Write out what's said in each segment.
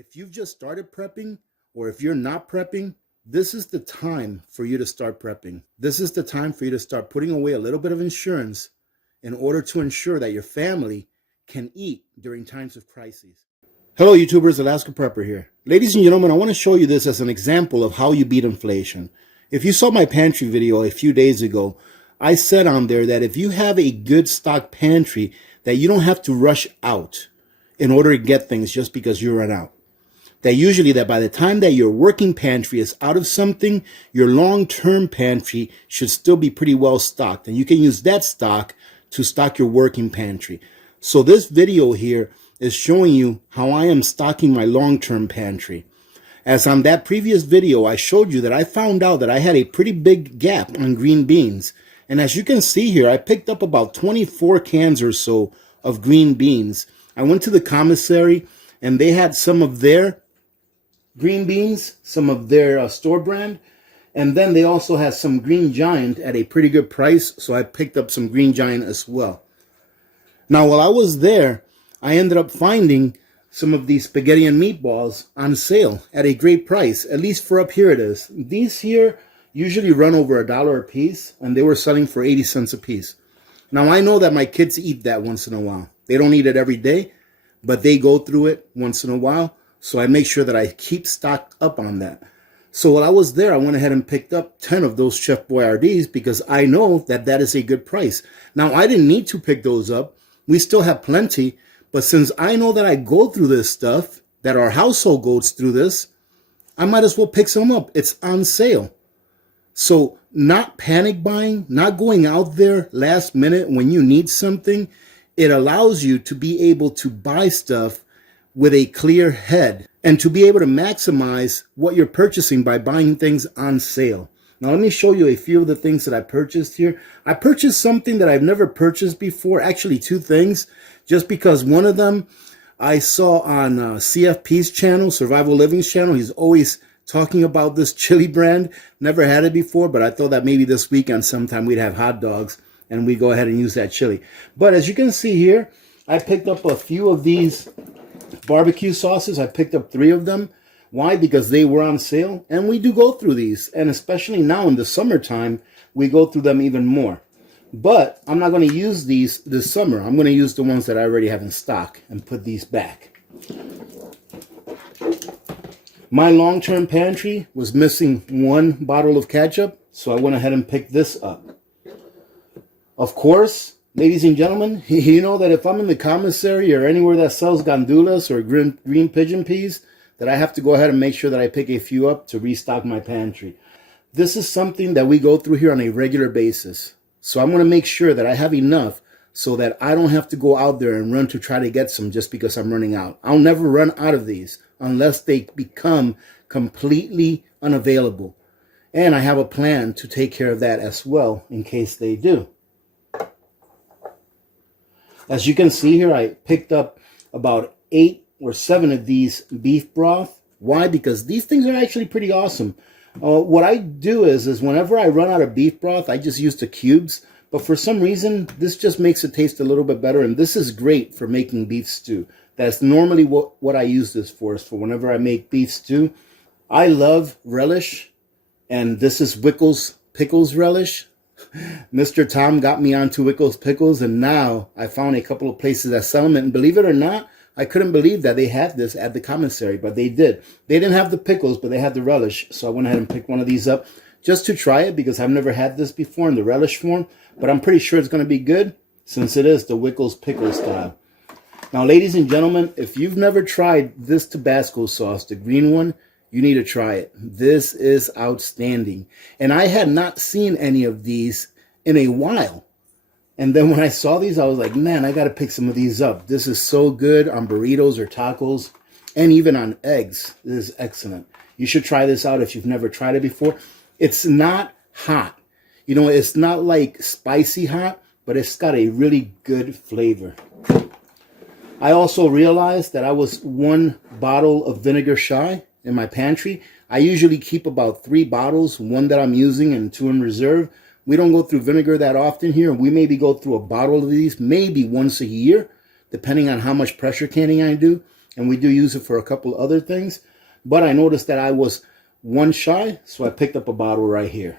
If you've just started prepping, or if you're not prepping, this is the time for you to start prepping. This is the time for you to start putting away a little bit of insurance in order to ensure that your family can eat during times of crises. Hello YouTubers, Alaska Prepper here. Ladies and gentlemen, I want to show you this as an example of how you beat inflation. If you saw my pantry video a few days ago, I said on there that if you have a good stock pantry, that you don't have to rush out in order to get things just because you run out. That usually that by the time that your working pantry is out of something, your long-term pantry should still be pretty well stocked. And you can use that stock to stock your working pantry. So this video here is showing you how I am stocking my long-term pantry. As on that previous video, I showed you that I found out that I had a pretty big gap on green beans. And as you can see here, I picked up about 24 cans or so of green beans. I went to the commissary and they had some of their green beans, some of their store brand, and then they also had some Green Giant at a pretty good price, so I picked up some Green Giant as well. Now while I was there, I ended up finding some of these spaghetti and meatballs on sale at a great price, at least for up here it is. These here usually run over $1 a piece, and they were selling for 80 cents a piece. Now I know that my kids eat that once in a while. They don't eat it every day, but they go through it once in a while. So I make sure that I keep stocked up on that. So while I was there, I went ahead and picked up 10 of those Chef Boyardees because I know that that is a good price. Now, I didn't need to pick those up. We still have plenty. But since I know that I go through this stuff, that our household goes through this, I might as well pick some up. It's on sale. So not panic buying, not going out there last minute when you need something, it allows you to be able to buy stuff with a clear head and to be able to maximize what you're purchasing by buying things on sale. Now let me show you a few of the things that I purchased here. I purchased something that I've never purchased before, actually two things, just because one of them I saw on CFP's channel, Survival Living's channel. He's always talking about this chili brand. Never had it before, but I thought that maybe this weekend sometime we'd have hot dogs and we go ahead and use that chili. But as you can see here, I picked up a few of these barbecue sauces. I picked up 3 of them. Why? Because they were on sale, and we do go through these, and especially now in the summertime, we go through them even more. But I'm not going to use these this summer. I'm going to use the ones that I already have in stock and put these back. My long-term pantry was missing 1 bottle of ketchup, so I went ahead and picked this up. Of course, ladies and gentlemen, you know that if I'm in the commissary or anywhere that sells gandulas or green pigeon peas, that I have to go ahead and make sure that I pick a few up to restock my pantry. This is something that we go through here on a regular basis. So I'm going to make sure that I have enough so that I don't have to go out there and run to try to get some just because I'm running out. I'll never run out of these unless they become completely unavailable. And I have a plan to take care of that as well in case they do. As you can see here, I picked up about 8 or 7 of these beef broth. Why? Because these things are actually pretty awesome. What I do is whenever I run out of beef broth, I just use the cubes. But for some reason, this just makes it taste a little bit better. And this is great for making beef stew. That's normally what I use this for, is for whenever I make beef stew. I love Relish. And this is Wickles Pickles Relish. Mr. Tom got me onto Wickles Pickles, and now I found a couple of places that sell them. And believe it or not, I couldn't believe that they had this at the commissary, but they did. They didn't have the pickles, but they had the relish. So I went ahead and picked one of these up just to try it because I've never had this before in the relish form. But I'm pretty sure it's going to be good since it is the Wickles Pickle style. Now, ladies and gentlemen, if you've never tried this Tabasco sauce, the green one, you need to try it. This is outstanding. And I had not seen any of these in a while. And then when I saw these, I was like, man, I got to pick some of these up. This is so good on burritos or tacos and even on eggs. This is excellent. You should try this out if you've never tried it before. It's not hot. You know, it's not like spicy hot, but it's got a really good flavor. I also realized that I was 1 bottle of vinegar shy in my pantry. I usually keep about 3 bottles, 1 that I'm using and 2 in reserve. We don't go through vinegar that often here. We maybe go through a bottle of these maybe once a year, depending on how much pressure canning I do. and we do use it for a couple other things. But I noticed that I was one shy, so I picked up a bottle right here.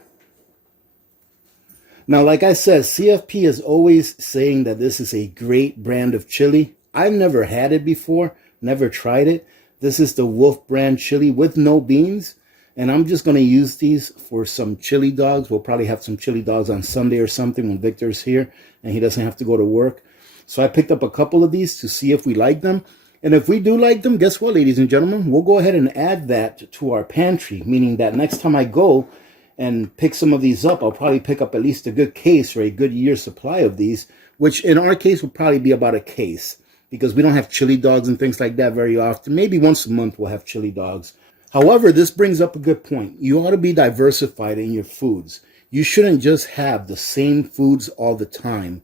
Now, like I said, CFP is always saying that this is a great brand of chili. I've never had it before, never tried it. This is the Wolf brand chili with no beans. And I'm just going to use these for some chili dogs. We'll probably have some chili dogs on Sunday or something when Victor's here and he doesn't have to go to work. So I picked up a couple of these to see if we like them. And if we do like them, guess what, ladies and gentlemen? We'll go ahead and add that to our pantry, meaning that next time I go and pick some of these up, I'll probably pick up at least a good case or a good year's supply of these, which in our case will probably be about a case because we don't have chili dogs and things like that very often. Maybe once a month we'll have chili dogs. However, this brings up a good point. You ought to be diversified in your foods. You shouldn't just have the same foods all the time.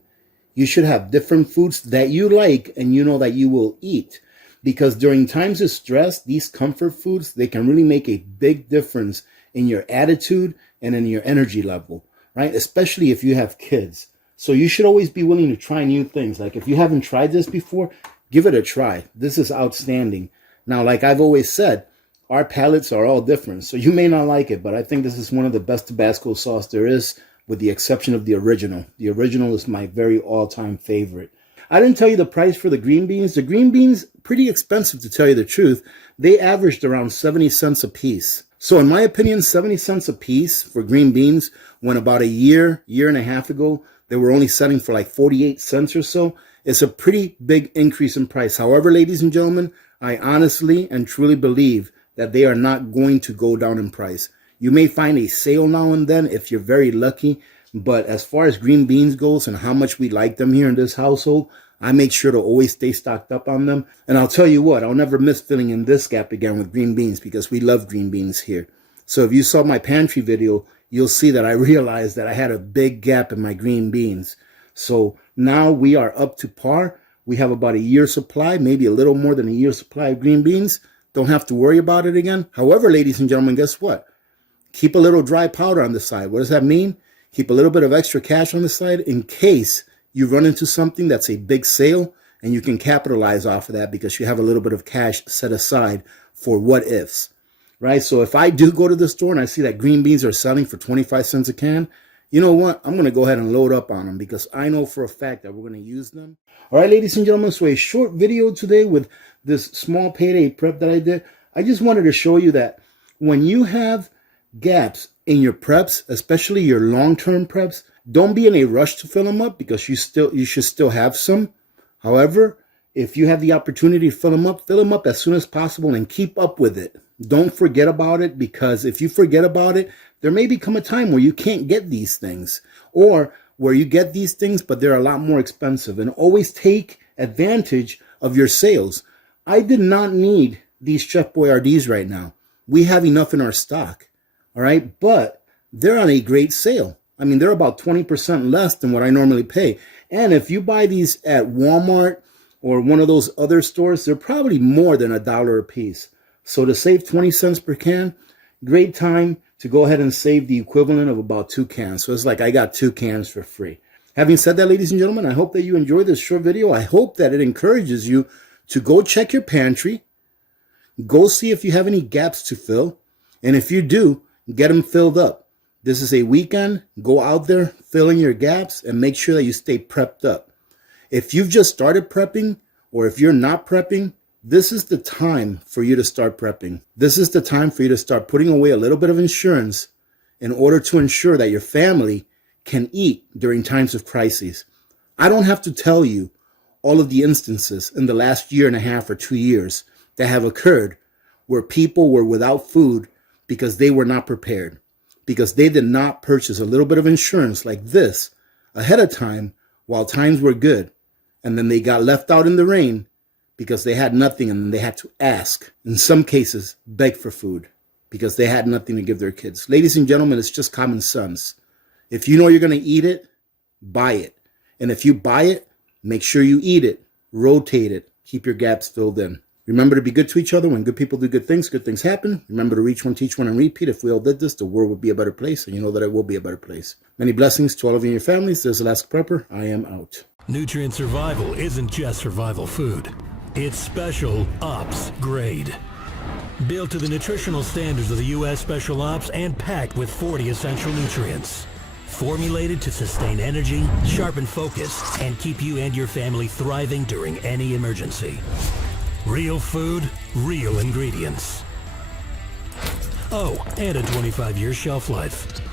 You should have different foods that you like and you know that you will eat. Because during times of stress, these comfort foods, they can really make a big difference in your attitude and in your energy level, right? Especially if you have kids. So you should always be willing to try new things. Like if you haven't tried this before, give it a try. This is outstanding. Now, like I've always said, our palates are all different. So you may not like it, but I think this is one of the best Tabasco sauce there is, with the exception of the original. The original is my very all-time favorite. I didn't tell you the price for the green beans. The green beans, pretty expensive to tell you the truth. They averaged around 70 cents a piece. So in my opinion, 70 cents a piece for green beans, when about a year and a half ago, they were only selling for like 48 cents or so. It's a pretty big increase in price. However, ladies and gentlemen, I honestly and truly believe that they are not going to go down in price. You may find a sale now and then if you're very lucky, but as far as green beans goes and how much we like them here in this household, I make sure to always stay stocked up on them. And I'll tell you what, I'll never miss filling in this gap again with green beans because we love green beans here. So if you saw my pantry video, you'll see that I realized that I had a big gap in my green beans. So now we are up to par. We have about a year's supply, maybe a little more than a year's supply of green beans. Don't have to worry about it again. However, ladies and gentlemen, guess what? Keep a little dry powder on the side. What does that mean? Keep a little bit of extra cash on the side in case you run into something that's a big sale and you can capitalize off of that because you have a little bit of cash set aside for what ifs, right? So if I do go to the store and I see that green beans are selling for 25 cents a can, you know what? I'm going to go ahead and load up on them because I know for a fact that we're going to use them. All right, ladies and gentlemen, so a short video today with this small payday prep that I did. I just wanted to show you that when you have gaps in your preps, especially your long-term preps, don't be in a rush to fill them up because you should still have some. However, if you have the opportunity to fill them up as soon as possible and keep up with it. Don't forget about it because if you forget about it, there may become a time where you can't get these things or where you get these things, but they're a lot more expensive. And always take advantage of your sales. I did not need these Chef Boyardees right now. We have enough in our stock. All right, but they're on a great sale. I mean, they're about 20% less than what I normally pay. And if you buy these at Walmart or one of those other stores, they're probably more than $1 a piece. So to save 20 cents per can, great time to go ahead and save the equivalent of about 2 cans. So it's like I got 2 cans for free. Having said that, ladies and gentlemen, I hope that you enjoyed this short video. I hope that it encourages you to go check your pantry, go see if you have any gaps to fill, and if you do, get them filled up. This is a weekend. Go out there, fill in your gaps, and make sure that you stay prepped up. If you've just started prepping, or if you're not prepping, this is the time for you to start prepping. This is the time for you to start putting away a little bit of insurance in order to ensure that your family can eat during times of crises. I don't have to tell you all of the instances in the last year and a half or 2 years that have occurred where people were without food because they were not prepared, because they did not purchase a little bit of insurance like this ahead of time while times were good. And then they got left out in the rain because they had nothing and they had to ask, in some cases, beg for food because they had nothing to give their kids. Ladies and gentlemen, it's just common sense. If you know you're going to eat it, buy it. And if you buy it, make sure you eat it, rotate it, keep your gaps filled in. Remember to be good to each other. When good people do good things happen. Remember to reach one, teach one, and repeat. If we all did this, the world would be a better place, and you know that it will be a better place. Many blessings to all of you and your families. This is Alaska Prepper. I am out. Nutrient survival isn't just survival food. It's Special Ops grade. Built to the nutritional standards of the U.S. Special Ops and packed with 40 essential nutrients. Formulated to sustain energy, sharpen focus, and keep you and your family thriving during any emergency. Real food, real ingredients. Oh, and a 25-year shelf life.